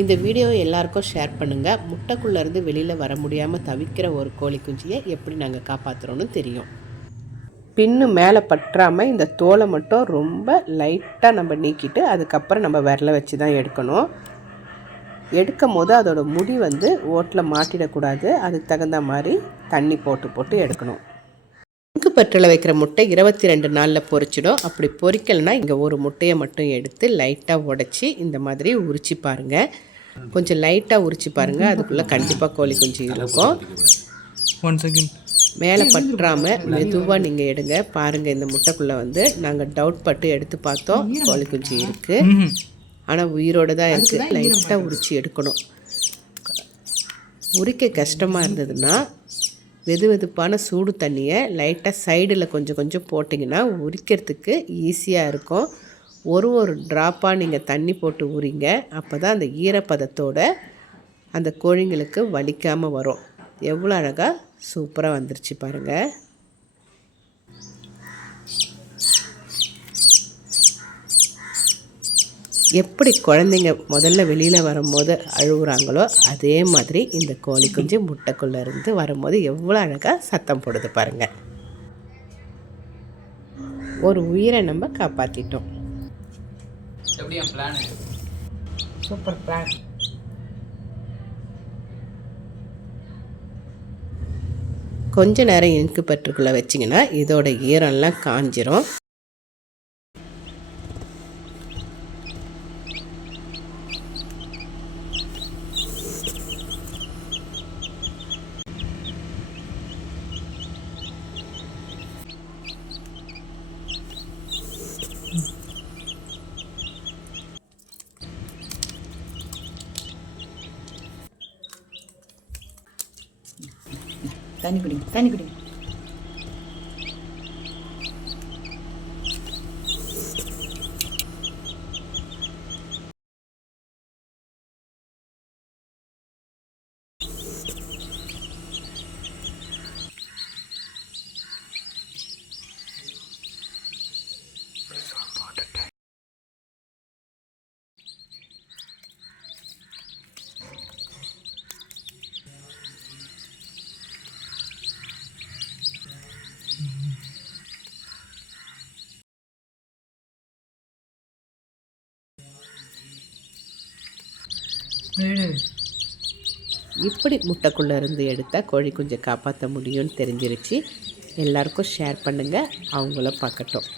இந்த வீடியோவை எல்லாருக்கும் ஷேர் பண்ணுங்கள். முட்டைக்குள்ளேருந்து வெளியில் வர முடியாமல் தவிக்கிற ஒரு கோழி குஞ்சியை எப்படி நாங்கள் காப்பாற்றுறோன்னு தெரியும். பின்னு மேலே பற்றாமல் இந்த தோலை மட்டும் ரொம்ப லைட்டாக நம்ம நீக்கிட்டு அதுக்கப்புறம் நம்ம விரலை வச்சு தான் எடுக்கணும். எடுக்கும் போது அதோட முடி ஓட்டில் மாட்டிடக்கூடாது. அதுக்கு தகுந்த மாதிரி தண்ணி போட்டு எடுக்கணும். இங்கு பற்றில் வைக்கிற முட்டை 22 நாளில் பொரிச்சிடும். அப்படி பொரிக்கலைன்னா இங்கே ஒரு முட்டையை மட்டும் எடுத்து லைட்டாக உடச்சி இந்த மாதிரி உரிச்சு பாருங்கள். கொஞ்சம் லைட்டாக உரிச்சு பாருங்கள். அதுக்குள்ளே கண்டிப்பாக கோழி குஞ்சு இருக்கும். 1 செகண்ட் மேலே பற்றாமல் மெதுவாக நீங்கள் எடுங்க. பாருங்கள், இந்த முட்டைக்குள்ளே நாங்கள் டவுட் பட்டு எடுத்து பார்த்தோம், கோழி குஞ்சு இருக்குது. ஆனால் உயிரோடு தான் இருக்குது. லைட்டாக உரித்து எடுக்கணும். உரிக்க கஷ்டமாக இருந்ததுன்னா வெதுவெதுப்பான சூடு தண்ணியை லைட்டாக சைடில் கொஞ்சம் போட்டிங்கன்னா உரிக்கிறதுக்கு ஈஸியாக இருக்கும். ஒரு ட்ராப்பாக நீங்கள் தண்ணி போட்டு உரிங்க. அப்போ தான் அந்த ஈரப்பதத்தோடு அந்த கோழிங்களுக்கு வலிக்காமல் வரும். எவ்வளோ அழகாக சூப்பராக வந்துருச்சு பாருங்கள். எப்படி குழந்தைங்க முதல்ல வெளியில் வரும்போது அழுகுறாங்களோ அதே மாதிரி இந்த கோழி குஞ்சு முட்டைக்குள்ளே இருந்து வரும்போது எவ்வளோ அழகாக சத்தம் போடுது பாருங்கள். ஒரு உயிரை நம்ம காப்பாற்றிட்டோம். Super plan. கொஞ்ச நேரம் இன்குபேட்டருக்குள்ளே வச்சிங்கன்னா இதோட ஈரம்லாம் காஞ்சிரும். தண்ணி குடி. இப்படி முட்டைக்குள்ளே இருந்து எடுத்தால் கோழி குஞ்சை காப்பாற்ற முடியும்னு தெரிஞ்சிருச்சு. எல்லாருக்கும் ஷேர் பண்ணுங்கள், அவங்கள பார்க்கட்டும்.